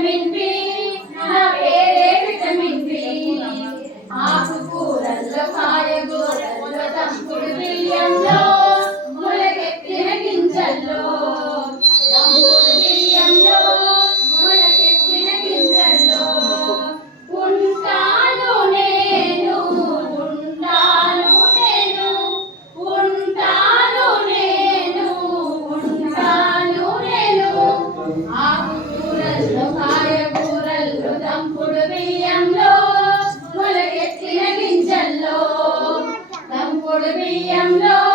Vitamin B నా పేరే vitamin B ఆకుకూరల్లో కాయగూరల్లో తంపుడు బియ్యంలో మొలకెత్తిన గింజల్లో. తంపుడు బియ్యంలో మొలకెత్తిన గింజల్లో. ఉంటాను నేను ఉంటాను నేను ఉంటాను నేను ఉంటాను నేను. ఆకుకూరల్లో బియ్యంలో